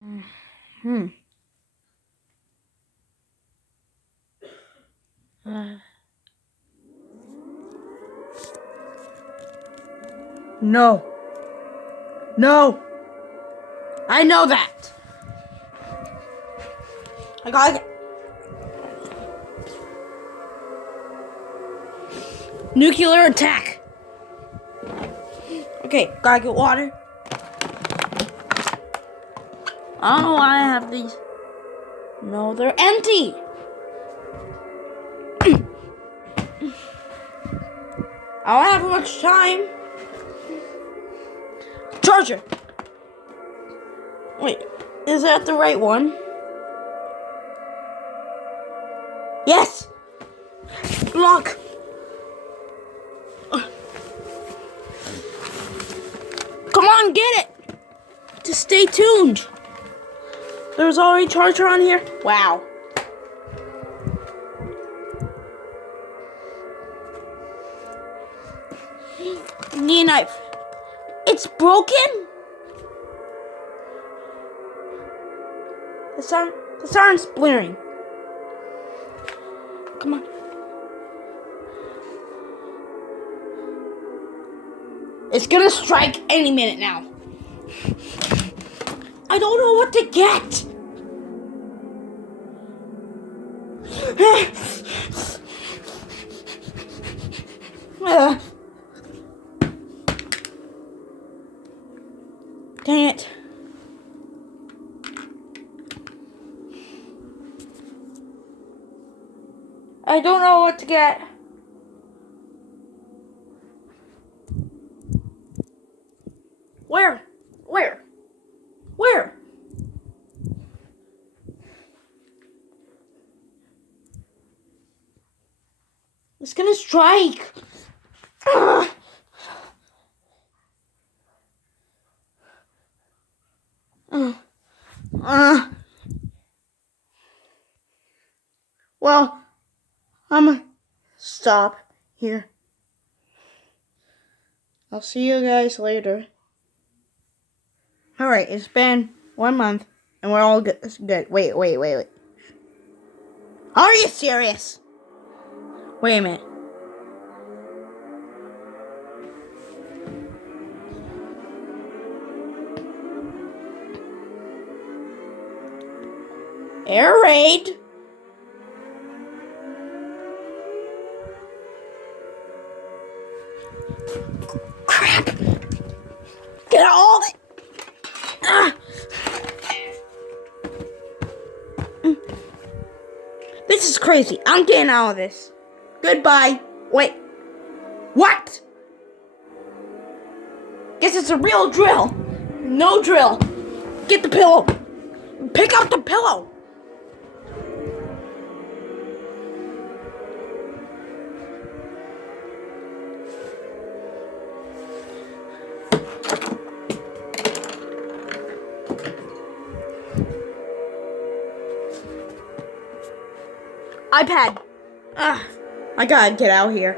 Hmm. No. No. I know that. I gotta get... Nuclear attack. Okay, gotta get water. I don't know why I have these. No, they're empty. I don't have much time. Charger. Wait, is that the right one? Yes. Lock. Come on, get it. Just stay tuned. There's already a charger on here. Wow. Need a knife. It's broken? The siren's blaring. Come on. It's gonna strike any minute now. I don't know what to get. Dang it. I don't know what to get. Where? It's gonna strike. Well, I'm gonna stop here. I'll see you guys later. Alright, it's been 1 month, and we're all good. Wait. Are you serious? Wait a minute. Air raid? Crap! Get all of it! This is crazy. I'm getting out of this. Goodbye. Wait. What? Guess it's a real drill. No drill. Get the pillow. Pick up the pillow. iPad. I gotta get out here.